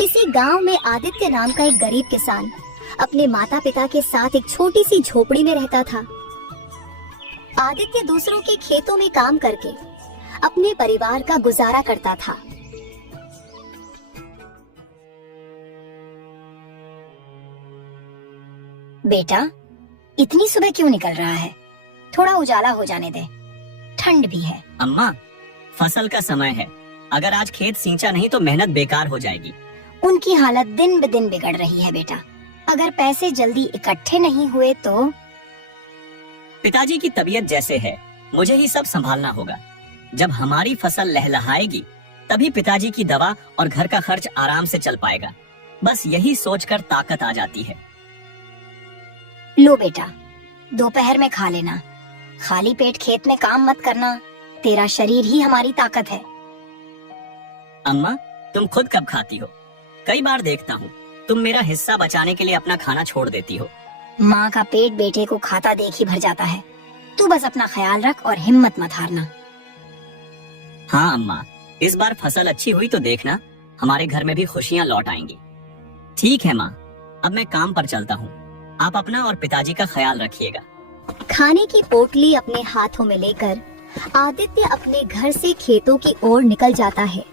किसी गांव में आदित्य नाम का एक गरीब किसान अपने माता पिता के साथ एक छोटी सी झोपड़ी में रहता था। आदित्य दूसरों के खेतों में काम करके अपने परिवार का गुजारा करता था। बेटा, इतनी सुबह क्यों निकल रहा है? थोड़ा उजाला हो जाने दे, ठंड भी है। अम्मा, फसल का समय है, अगर आज खेत सींचा नहीं तो मेहनत बेकार हो जाएगी। उनकी हालत दिन ब दिन बिगड़ रही है बेटा। अगर पैसे जल्दी इकट्ठे नहीं हुए तो? पिताजी की तबीयत जैसे है, मुझे ही सब संभालना होगा। जब हमारी फसल लहलहाएगी तभी पिताजी की दवा और घर का खर्च आराम से चल पाएगा। बस यही सोचकर ताकत आ जाती है। लो बेटा, दोपहर में खा लेना। खाली पेट खेत में काम मत करना, तेरा शरीर ही हमारी ताकत है। अम्मा, तुम खुद कब खाती हो? कई बार देखता हूँ तुम मेरा हिस्सा बचाने के लिए अपना खाना छोड़ देती हो। माँ का पेट बेटे को खाता देख ही भर जाता है। तू बस अपना ख्याल रख और हिम्मत मत हारना। हाँ अम्मा, इस बार फसल अच्छी हुई तो देखना, हमारे घर में भी खुशियाँ लौट आएंगी। ठीक है माँ, अब मैं काम पर चलता हूँ। आप अपना और पिताजी का ख्याल रखिएगा। खाने की पोटली अपने हाथों में लेकर आदित्य अपने घर से खेतों की ओर निकल जाता है।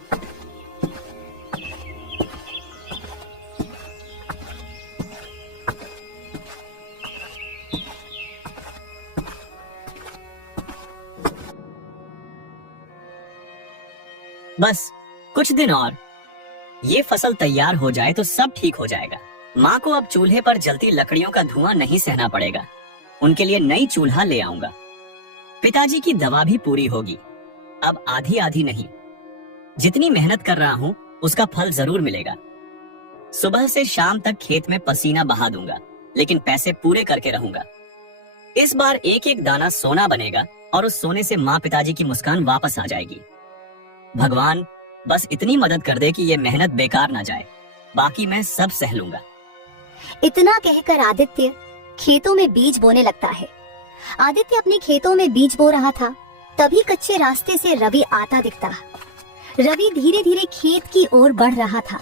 बस कुछ दिन और, ये फसल तैयार हो जाए तो सब ठीक हो जाएगा। माँ को अब चूल्हे पर जलती लकड़ियों का धुआं नहीं सहना पड़ेगा। उनके लिए नई चूल्हा ले आऊंगा। पिताजी की दवा भी पूरी होगी। अब आधी आधी नहीं, जितनी मेहनत कर रहा हूँ उसका फल जरूर मिलेगा। सुबह से शाम तक खेत में पसीना बहा दूंगा, लेकिन पैसे पूरे करके रहूंगा। इस बार एक एक दाना सोना बनेगा और उस सोने से माँ पिताजी की मुस्कान वापस आ जाएगी। भगवान, बस इतनी मदद कर दे कि ये मेहनत बेकार ना जाए, बाकी मैं सब सह लूंगा। इतना कहकर आदित्य खेतों में बीज बोने लगता है। आदित्य अपने खेतों में बीज बो रहा था, तभी कच्चे रास्ते से रवि आता दिखता। रवि धीरे धीरे खेत की ओर बढ़ रहा था,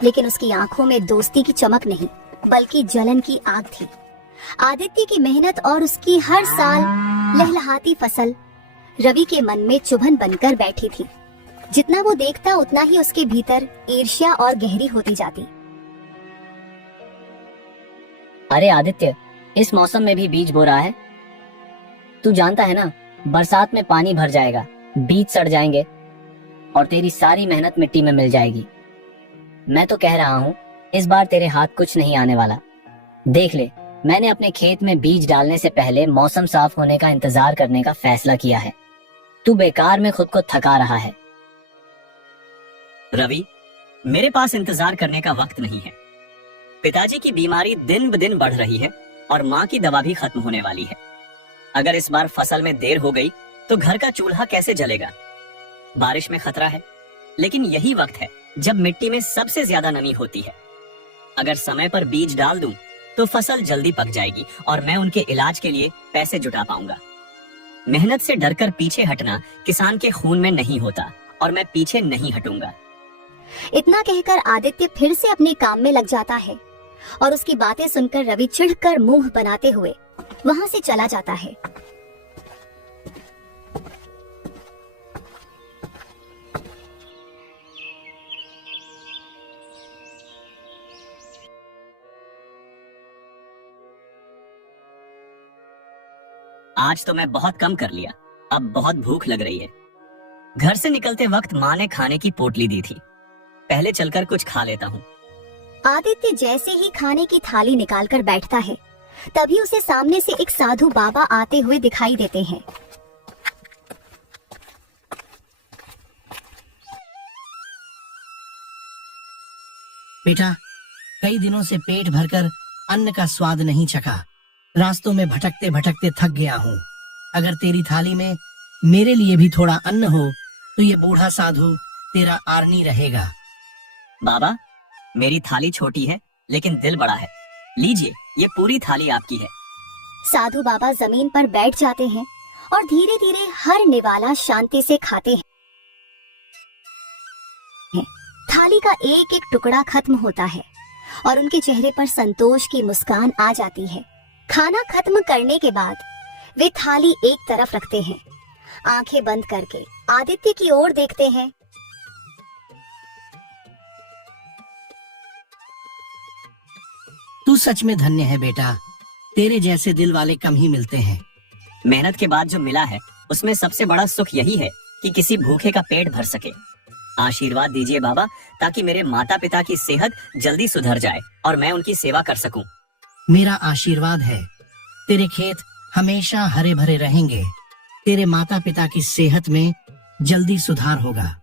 लेकिन उसकी आंखों में दोस्ती की चमक नहीं, बल्कि जलन की आग थी। आदित्य की मेहनत और उसकी हर साल लहलहाती फसल रवि के मन में चुभन बनकर बैठी थी। जितना वो देखता उतना ही उसके भीतर ईर्ष्या और गहरी होती जाती। अरे आदित्य, इस मौसम में भी बीज बो रहा है? तू जानता है ना, बरसात में पानी भर जाएगा, बीज सड़ जाएंगे और तेरी सारी मेहनत मिट्टी में मिल जाएगी। मैं तो कह रहा हूँ, इस बार तेरे हाथ कुछ नहीं आने वाला। देख ले, मैंने अपने खेत में बीज डालने से पहले मौसम साफ होने का इंतजार करने का फैसला किया है। तू बेकार में खुद को थका रहा है। रवि, मेरे पास इंतजार करने का वक्त नहीं है। पिताजी की बीमारी दिन ब दिन बढ़ रही है और माँ की दवा भी खत्म होने वाली है। अगर इस बार फसल में देर हो गई तो घर का चूल्हा कैसे जलेगा? बारिश में खतरा है, लेकिन यही वक्त है जब मिट्टी में सबसे ज्यादा नमी होती है। अगर समय पर बीज डाल दूं तो फसल जल्दी पक जाएगी और मैं उनके इलाज के लिए पैसे जुटा पाऊंगा। मेहनत से डरकर पीछे हटना किसान के खून में नहीं होता और मैं पीछे नहीं हटूंगा। इतना कहकर आदित्य फिर से अपने काम में लग जाता है और उसकी बातें सुनकर रवि चिढ़कर मुंह बनाते हुए वहां से चला जाता है। आज तो मैं बहुत कम कर लिया, अब बहुत भूख लग रही है। घर से निकलते वक्त माँ ने खाने की पोटली दी थी, पहले चलकर कुछ खा लेता हूँ। आदित्य जैसे ही खाने की थाली निकालकर बैठता है, तभी उसे सामने से एक साधु बाबा आते हुए दिखाई देते हैं। बेटा, कई दिनों से पेट भरकर अन्न का स्वाद नहीं चखा। रास्तों में भटकते भटकते थक गया हूँ। अगर तेरी थाली में मेरे लिए भी थोड़ा अन्न हो तो ये बूढ़ा साधु तेरा आर्नी रहेगा। बाबा, मेरी थाली छोटी है लेकिन दिल बड़ा है। लीजिए, ये पूरी थाली आपकी है। साधु बाबा जमीन पर बैठ जाते हैं और धीरे धीरे हर निवाला शांति से खाते हैं। थाली का एक एक टुकड़ा खत्म होता है और उनके चेहरे पर संतोष की मुस्कान आ जाती है। खाना खत्म करने के बाद वे थाली एक तरफ रखते हैं, आंखें बंद करके आदित्य की ओर देखते हैं। तू सच में धन्य है बेटा, तेरे जैसे दिल वाले कम ही मिलते हैं। मेहनत के बाद जो मिला है उसमें सबसे बड़ा सुख यही है कि किसी भूखे का पेट भर सके। आशीर्वाद दीजिए बाबा, ताकि मेरे माता पिता की सेहत जल्दी सुधर जाए और मैं उनकी सेवा कर सकूं। मेरा आशीर्वाद है, तेरे खेत हमेशा हरे भरे रहेंगे, तेरे माता पिता की सेहत में जल्दी सुधार होगा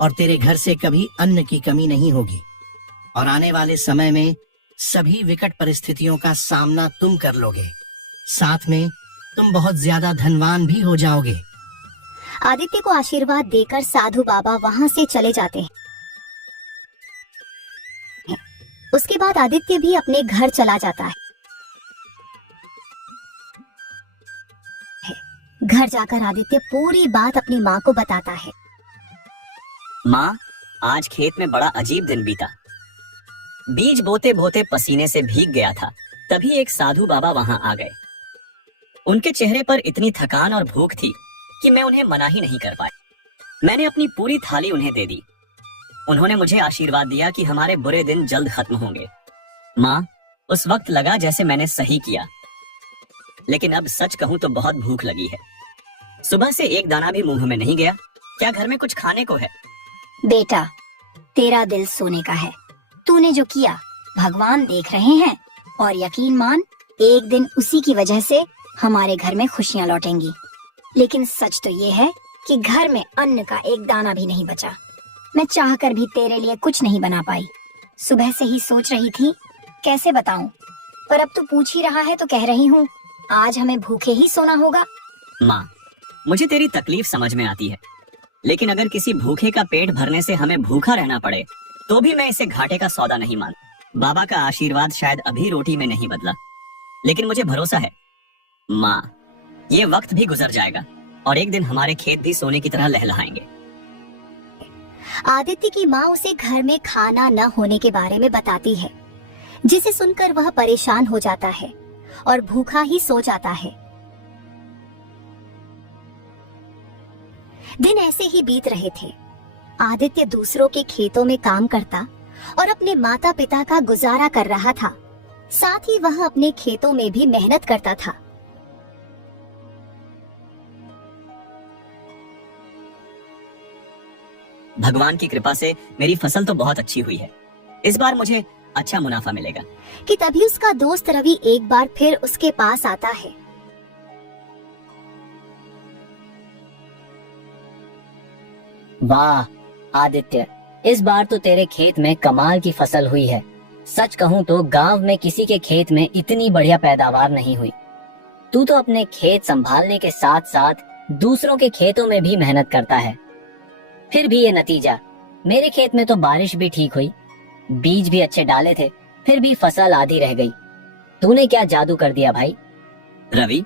और तेरे घर से कभी अन्न की कमी नहीं होगी और आने वाले समय में सभी विकट परिस्थितियों का सामना तुम कर लोगे। साथ में तुम बहुत ज्यादा धनवान भी हो जाओगे। आदित्य को आशीर्वाद देकर साधु बाबा वहां से चले जाते हैं। उसके बाद आदित्य भी अपने घर चला जाता है। घर जाकर आदित्य पूरी बात अपनी माँ को बताता है। माँ, आज खेत में बड़ा अजीब दिन बीता। बीज बोते बोते पसीने से भीग गया था, तभी एक साधु बाबा वहां आ गए। उनके चेहरे पर इतनी थकान और भूख थी कि मैं उन्हें मना ही नहीं कर पाया। मैंने अपनी पूरी थाली उन्हें दे दी। उन्होंने मुझे आशीर्वाद दिया कि हमारे बुरे दिन जल्द खत्म होंगे। माँ, उस वक्त लगा जैसे मैंने सही किया, लेकिन अब सच कहूँ तो बहुत भूख लगी है। सुबह से एक दाना भी मुंह में नहीं गया। क्या घर में कुछ खाने को है? बेटा, तेरा दिल सोने का है। तूने जो किया भगवान देख रहे हैं और यकीन मान, एक दिन उसी की वजह से हमारे घर में खुशियाँ लौटेंगी। लेकिन सच तो ये है कि घर में अन्न का एक दाना भी नहीं बचा। मैं चाहकर भी तेरे लिए कुछ नहीं बना पाई। सुबह से ही सोच रही थी कैसे बताऊं, पर अब तू पूछ ही रहा है तो कह रही हूँ, आज हमें भूखे ही सोना होगा। माँ, मुझे तेरी तकलीफ समझ में आती है, लेकिन अगर किसी भूखे का पेट भरने से हमें भूखा रहना पड़े तो भी मैं इसे घाटे का सौदा नहीं मान। बाबा का आशीर्वाद शायद अभी रोटी में नहीं बदला, लेकिन मुझे भरोसा है माँ, ये वक्त भी गुजर जाएगा और एक दिन हमारे खेत भी सोने की तरह लहलहाएंगे। आदित्य की माँ उसे घर में खाना न होने के बारे में बताती है, जिसे सुनकर वह परेशान हो जाता है और भूखा ही सो जाता है। दिन ऐसे ही बीत रहे थे। आदित्य दूसरों के खेतों में काम करता और अपने माता पिता का गुजारा कर रहा था। साथ ही वह अपने खेतों में भी मेहनत करता था। भगवान की कृपा से मेरी फसल तो बहुत अच्छी हुई है। इस बार मुझे अच्छा मुनाफा मिलेगा। कि तभी उसका दोस्त रवि एक बार फिर उसके पास आता है। वाह आदित्य, इस बार तो तेरे खेत में कमाल की फसल हुई है। सच कहूँ तो गांव में किसी के खेत में इतनी बढ़िया पैदावार नहीं हुई। तू तो अपने खेत संभालने के साथ साथ दूसरों के खेतों में भी मेहनत करता है, फिर भी ये नतीजा। मेरे खेत में तो बारिश भी ठीक हुई, बीज भी अच्छे डाले थे, फिर भी फसल आधी रह गई। तूने क्या जादू कर दिया भाई? रवि,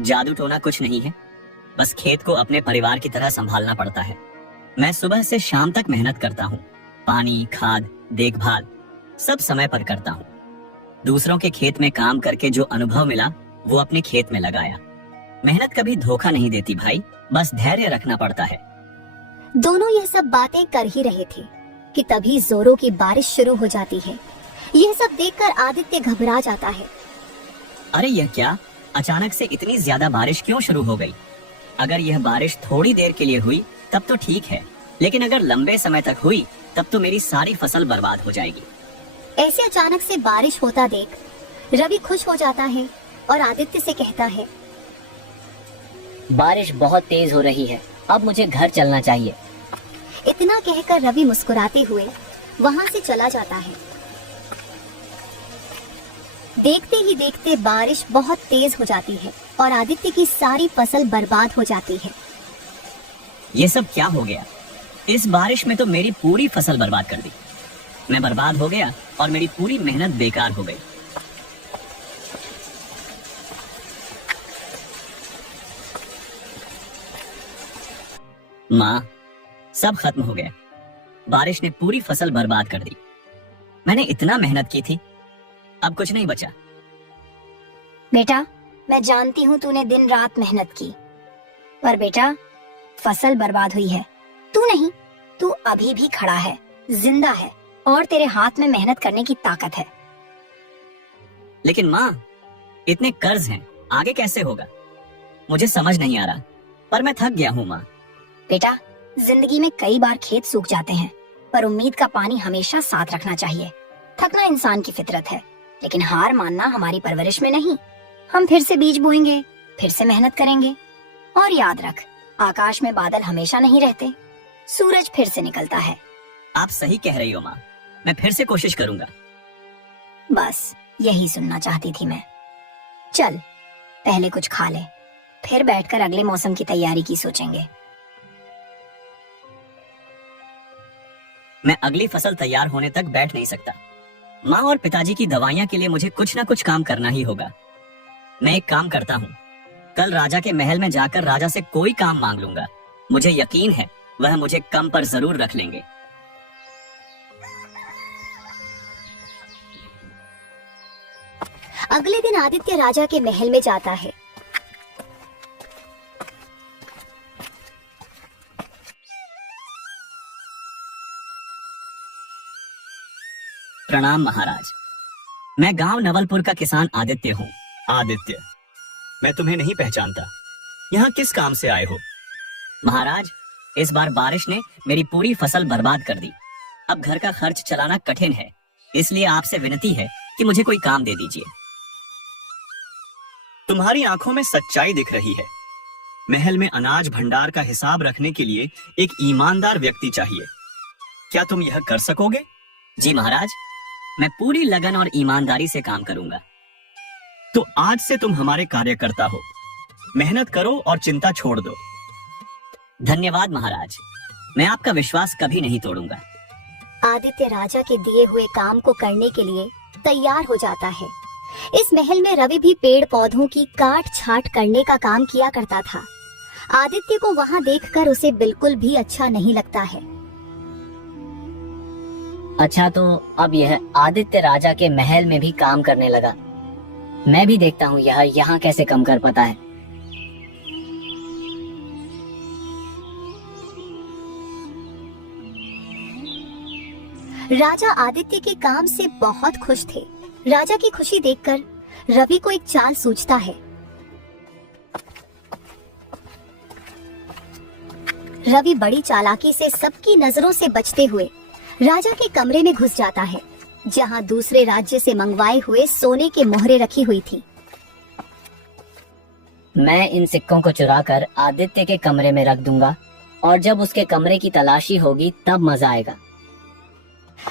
जादू टोना कुछ नहीं है, बस खेत को अपने परिवार की तरह संभालना पड़ता है। मैं सुबह से शाम तक मेहनत करता हूँ, पानी, खाद, देखभाल सब समय पर करता हूँ। दूसरों के खेत में काम करके जो अनुभव मिला वो अपने खेत में लगाया। मेहनत कभी धोखा नहीं देती भाई, बस धैर्य रखना पड़ता है। दोनों यह सब बातें कर ही रहे थे कि तभी जोरों की बारिश शुरू हो जाती है। यह सब देखकर आदित्य घबरा जाता है। अरे यह क्या, अचानक से इतनी ज्यादा बारिश क्यों शुरू हो गई? अगर यह बारिश थोड़ी देर के लिए हुई तब तो ठीक है, लेकिन अगर लंबे समय तक हुई तब तो मेरी सारी फसल बर्बाद हो जाएगी। ऐसे अचानक से बारिश होता देख रवि खुश हो जाता है और आदित्य से कहता है, बारिश बहुत तेज हो रही है, अब मुझे घर चलना चाहिए। इतना कहकर रवि मुस्कुराते हुए वहां से चला जाता है। देखते ही देखते बारिश बहुत तेज हो जाती है और आदित्य की सारी फसल बर्बाद हो जाती है। ये सब क्या हो गया? इस बारिश में तो मेरी पूरी फसल बर्बाद कर दी। मैं बर्बाद हो गया और मेरी पूरी मेहनत बेकार हो गई। माँ, सब खत्म हो गया। बारिश ने पूरी फसल बर्बाद कर दी। मैंने इतना मेहनत की थी, अब कुछ नहीं बचा। बेटा, मैं जानती हूँ तूने दिन रात मेहनत की, पर बेटा फसल बर्बाद हुई है। तू नहीं, तू अभी भी खड़ा है, जिंदा है, और तेरे हाथ में मेहनत करने की ताकत है। लेकिन माँ, इतने कर्ज हैं, आगे कैसे होगा? मुझे समझ नहीं आ रहा, पर मैं थक गया हूँ माँ। बेटा, जिंदगी में कई बार खेत सूख जाते हैं, पर उम्मीद का पानी हमेशा साथ रखना चाहिए। थकना इंसान की फितरत है, लेकिन हार मानना हमारी परवरिश में नहीं। हम फिर से बीज बोएंगे, फिर से मेहनत करेंगे, और याद रख, आकाश में बादल हमेशा नहीं रहते, सूरज फिर से निकलता है। आप सही कह रही हो माँ, मैं फिर से कोशिश करूंगा। बस यही सुनना चाहती थी मैं। चल, पहले कुछ खा ले, फिर बैठकर अगले मौसम की तैयारी की सोचेंगे। मैं अगली फसल तैयार होने तक बैठ नहीं सकता। माँ और पिताजी की दवाइयाँ के लिए मुझे कुछ ना कुछ काम करना ही होगा। मैं एक काम करता हूँ, कल राजा के महल में जाकर राजा से कोई काम मांग लूंगा। मुझे यकीन है वह मुझे कम पर जरूर रख लेंगे। अगले दिन आदित्य राजा के महल में जाता है। प्रणाम महाराज, मैं गांव नवलपुर का किसान आदित्य हूँ। आदित्य, मैं तुम्हें नहीं पहचानता। यहाँ किस काम से आए हो? महाराज, इस बार बारिश ने मेरी पूरी फसल बर्बाद कर दी। अब घर का खर्च चलाना कठिन है, इसलिए आपसे विनती है कि मुझे कोई काम दे दीजिए। तुम्हारी आंखों में सच्चाई दिख रही है। महल में अनाज भंडार का हिसाब रखने के लिए एक ईमानदार व्यक्ति चाहिए। क्या तुम यह कर सकोगे? जी महाराज, मैं पूरी लगन और ईमानदारी से काम करूंगा। तो आज से तुम हमारे कार्यकर्ता हो। मेहनत करो और चिंता छोड़ दो। धन्यवाद महाराज, मैं आपका विश्वास कभी नहीं तोड़ूंगा। आदित्य राजा के दिए हुए काम को करने के लिए तैयार हो जाता है। इस महल में रवि भी पेड़ पौधों की काट छाट करने का काम किया करता था। आदित्य को वहां देखकर उसे बिल्कुल भी अच्छा नहीं लगता है। अच्छा, तो अब यह आदित्य राजा के महल में भी काम करने लगा। मैं भी देखता हूँ यह यहाँ कैसे कम कर पाता है। राजा आदित्य के काम से बहुत खुश थे। राजा की खुशी देखकर रवि को एक चाल सूझता है। रवि बड़ी चालाकी से सबकी नजरों से बचते हुए राजा के कमरे में घुस जाता है, जहां दूसरे राज्य से मंगवाए हुए सोने के मोहरे रखी हुई थी। मैं इन सिक्कों को चुराकर आदित्य के कमरे में रख दूंगा, और जब उसके कमरे की तलाशी होगी तब मजा आएगा।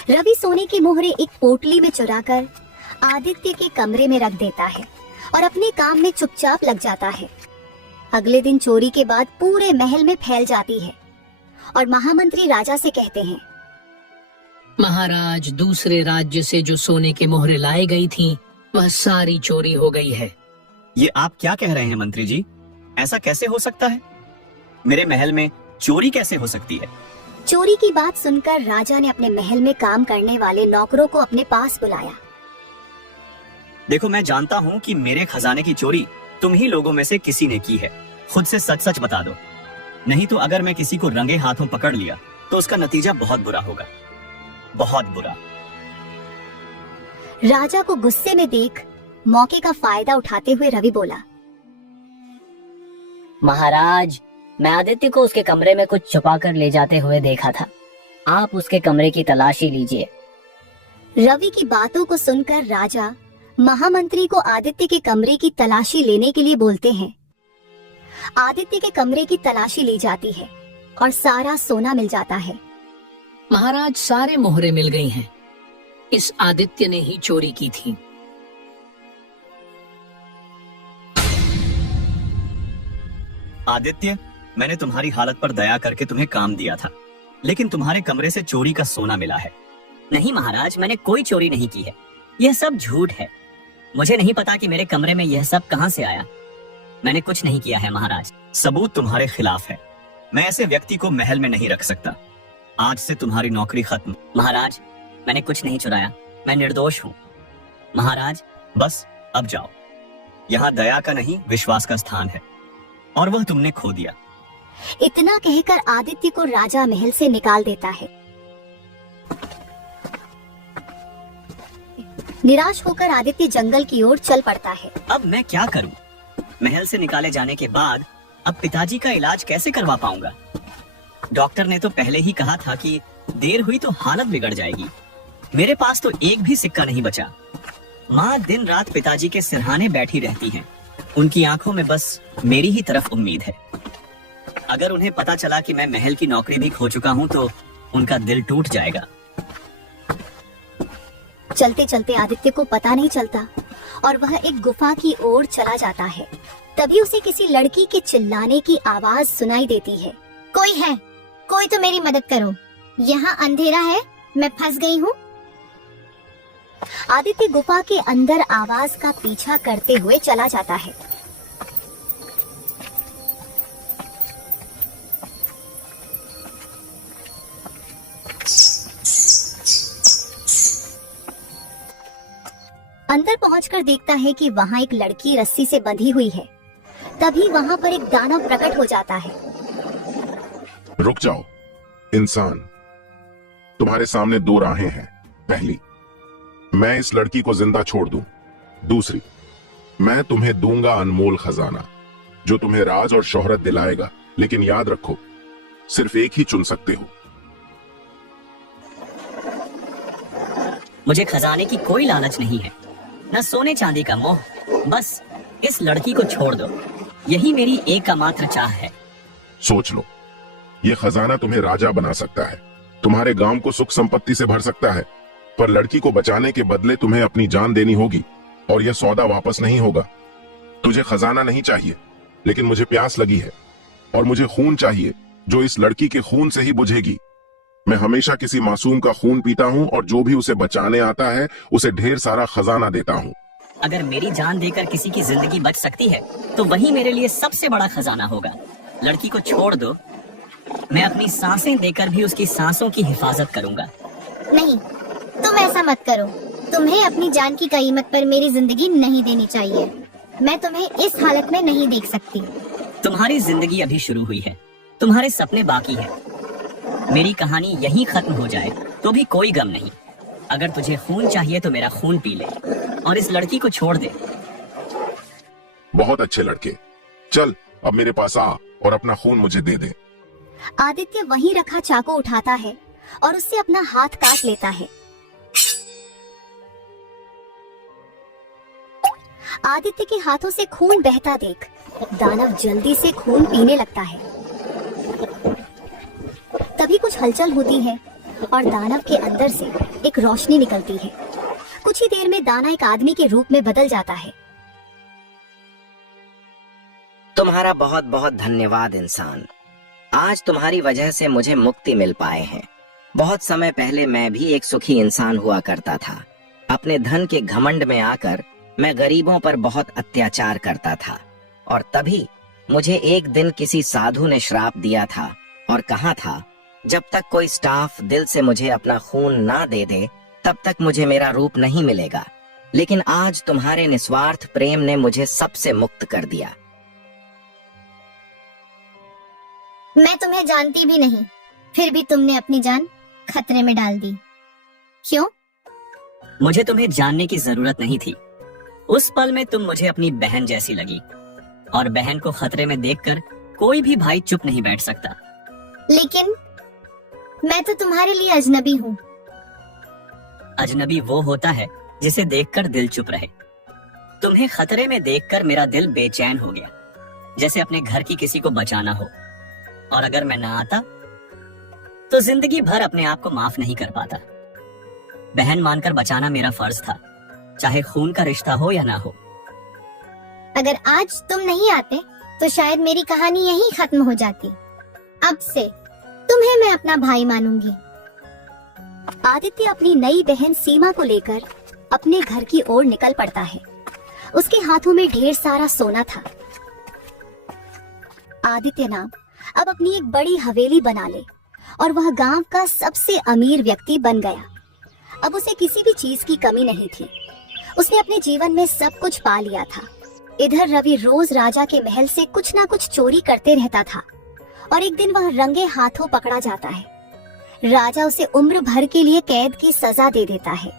रवि सोने के मोहरे एक पोटली में चुराकर आदित्य के कमरे में रख देता है और अपने काम में चुपचाप लग जाता है। अगले दिन चोरी के बाद पूरे महल में फैल जाती है और महामंत्री राजा से कहते हैं, महाराज, दूसरे राज्य से जो सोने के मोहरे लाई गई थीं, वह सारी चोरी हो गई है। ये आप क्या कह रहे हैं मंत्री जी? ऐसा कैसे हो सकता है? मेरे महल में चोरी कैसे हो सकती है? चोरी की बात सुनकर राजा ने अपने महल में काम करने वाले नौकरों को अपने पास बुलाया। देखो, मैं जानता हूँ कि मेरे खजाने की चोरी तुम ही लोगों में से किसी ने की है। खुद से सच सच बता दो, नहीं तो अगर मैं किसी को रंगे हाथों पकड़ लिया तो उसका नतीजा बहुत बुरा होगा, बहुत बुरा। राजा को गुस्से में देख मौके का फायदा उठाते हुए रवि बोला, महाराज, मैं आदित्य को उसके कमरे में कुछ छुपा कर ले जाते हुए देखा था। आप उसके कमरे की तलाशी लीजिए। रवि की बातों को सुनकर राजा महामंत्री को आदित्य के कमरे की तलाशी लेने के लिए बोलते हैं। आदित्य के कमरे की तलाशी ली जाती है और सारा सोना मिल जाता है। महाराज, सारे मोहरे मिल गई हैं। इस आदित्य ने ही चोरी की थी। आदित्य, मैंने तुम्हारी हालत पर दया करके तुम्हें काम दिया था, लेकिन तुम्हारे कमरे से चोरी का सोना मिला है। नहीं महाराज, मैंने कोई चोरी नहीं की है, यह सब झूठ है। मुझे नहीं पता कि मेरे कमरे में यह सब कहां से आया। मैंने कुछ नहीं किया है महाराज। सबूत तुम्हारे खिलाफ है। मैं ऐसे व्यक्ति को महल में नहीं रख सकता। आज से तुम्हारी नौकरी खत्म। महाराज, मैंने कुछ नहीं चुराया, मैं निर्दोष हूँ। महाराज, बस अब जाओ। यहाँ दया का नहीं विश्वास का स्थान है, और वह तुमने खो दिया। इतना कहकर आदित्य को राजा महल से निकाल देता है। निराश होकर आदित्य जंगल की ओर चल पड़ता है। अब मैं क्या करूं? महल से निकाले जाने के बाद अब पिताजी का इलाज कैसे करवा पाऊंगा? डॉक्टर ने तो पहले ही कहा था कि देर हुई तो हालत बिगड़ जाएगी। मेरे पास तो एक भी सिक्का नहीं बचा। माँ दिन रात पिताजी के सिरहाने बैठी रहती हैं। उनकी आंखों में बस मेरी ही तरफ उम्मीद है। अगर उन्हें पता चला कि मैं महल की नौकरी भी खो चुका हूँ तो उनका दिल टूट जाएगा। चलते चलते आदित्य को पता नहीं चलता और वह एक गुफा की ओर चला जाता है। तभी उसे किसी लड़की के चिल्लाने की आवाज सुनाई देती है। कोई है, कोई तो मेरी मदद करो, यहाँ अंधेरा है, मैं फंस गई हूँ। आदित्य गुफा के अंदर आवाज का पीछा करते हुए चला जाता है। अंदर पहुंचकर देखता है कि वहां एक लड़की रस्सी से बंधी हुई है। तभी वहां पर एक दानव प्रकट हो जाता है। रुक जाओ इंसान, तुम्हारे सामने दो राहें हैं। पहली, मैं इस लड़की को जिंदा छोड़ दूं। दूसरी, मैं तुम्हें दूंगा अनमोल खजाना जो तुम्हें राज और शोहरत दिलाएगा। लेकिन याद रखो, सिर्फ एक ही चुन सकते हो। मुझे खजाने की कोई लालच नहीं है, न सोने चांदी का मोह। बस इस लड़की को छोड़ दो, यही मेरी एकमात्र चाह है। सोच लो, ये खजाना तुम्हें राजा बना सकता है, तुम्हारे गांव को सुख संपत्ति से भर सकता है, पर लड़की को बचाने के बदले तुम्हें अपनी जान देनी होगी और यह सौदा वापस नहीं होगा। तुझे खजाना नहीं चाहिए, लेकिन मुझे प्यास लगी है और मुझे खून चाहिए जो इस लड़की के खून से ही बुझेगी। मैं हमेशा किसी मासूम का खून पीता हूँ और जो भी उसे बचाने आता है उसे ढेर सारा खजाना देता हूँ। अगर मेरी जान देकर किसी की जिंदगी बच सकती है तो वही मेरे लिए सबसे बड़ा खजाना होगा। लड़की को छोड़ दो, मैं अपनी सांसें देकर भी उसकी सांसों की हिफाजत करूंगा। नहीं, तुम ऐसा मत करो। तुम्हें अपनी जान की कीमत पर मेरी जिंदगी नहीं देनी चाहिए। मैं तुम्हें इस हालत में नहीं देख सकती। तुम्हारी जिंदगी अभी शुरू हुई है, तुम्हारे सपने बाकी हैं। मेरी कहानी यहीं खत्म हो जाए तो भी कोई गम नहीं। अगर तुझे खून चाहिए तो मेरा खून पी ले और इस लड़की को छोड़ दे। बहुत अच्छे लड़के, चल अब मेरे पास आ और अपना खून मुझे दे दे। आदित्य वहीं रखा चाकू उठाता है और उससे अपना हाथ काट लेता है। आदित्य के हाथों से खून बहता देख दानव जल्दी से खून पीने लगता है। तभी कुछ हलचल होती है और दानव के अंदर से एक रोशनी निकलती है। कुछ ही देर में दाना एक आदमी के रूप में बदल जाता है। तुम्हारा बहुत बहुत धन्यवाद इंसान। आज तुम्हारी वजह से मुझे मुक्ति मिल पाए हैं। बहुत समय पहले मैं भी एक सुखी इंसान हुआ करता था। अपने धन के घमंड में आकर मैं गरीबों पर बहुत अत्याचार करता था और तभी मुझे एक दिन किसी साधु ने श्राप दिया था और कहा था, जब तक कोई स्टाफ दिल से मुझे अपना खून ना दे दे तब तक मुझे मेरा रूप नहीं मिलेगा। लेकिन आज तुम्हारे निस्वार्थ प्रेम ने मुझे सबसे मुक्त कर दिया। मैं तुम्हें जानती भी नहीं, फिर भी तुमने अपनी जान खतरे में डाल दी। क्यों? मुझे तुम्हें जानने की जरूरत नहीं थी। उस पल में तुम मुझे अपनी बहन जैसी लगी और बहन को खतरे में देखकर कोई भी भाई चुप नहीं बैठ सकता। लेकिन मैं तो तुम्हारे लिए अजनबी हूँ। अजनबी वो होता है जिसे देखकर दिल चुप रहे। तुम्हें खतरे में देखकर मेरा दिल बेचैन हो गया, जैसे अपने घर की किसी को बचाना हो। और अगर मैं ना आता तो जिंदगी भर अपने आप को माफ नहीं कर पाता। बहन मानकर बचाना मेरा फर्ज था, चाहे खून का रिश्ता हो या ना हो। अगर आज तुम नहीं आते तो शायद मेरी कहानी यहीं खत्म हो जाती। अब से तुम्हें मैं अपना भाई मानूंगी। आदित्य अपनी नई बहन सीमा को लेकर अपने घर की ओर निकल पड़ता है। उसके हाथों में ढेर सारा सोना था। आदित्य नाम अब अपनी एक बड़ी हवेली बना ले और वह गांव का सबसे अमीर व्यक्ति बन गया। अब उसे किसी भी चीज की कमी नहीं थी। उसने अपने जीवन में सब कुछ पा लिया था। इधर रवि रोज राजा के महल से कुछ ना कुछ चोरी करते रहता था और एक दिन वह रंगे हाथों पकड़ा जाता है। राजा उसे उम्र भर के लिए कैद की सजा दे देता है।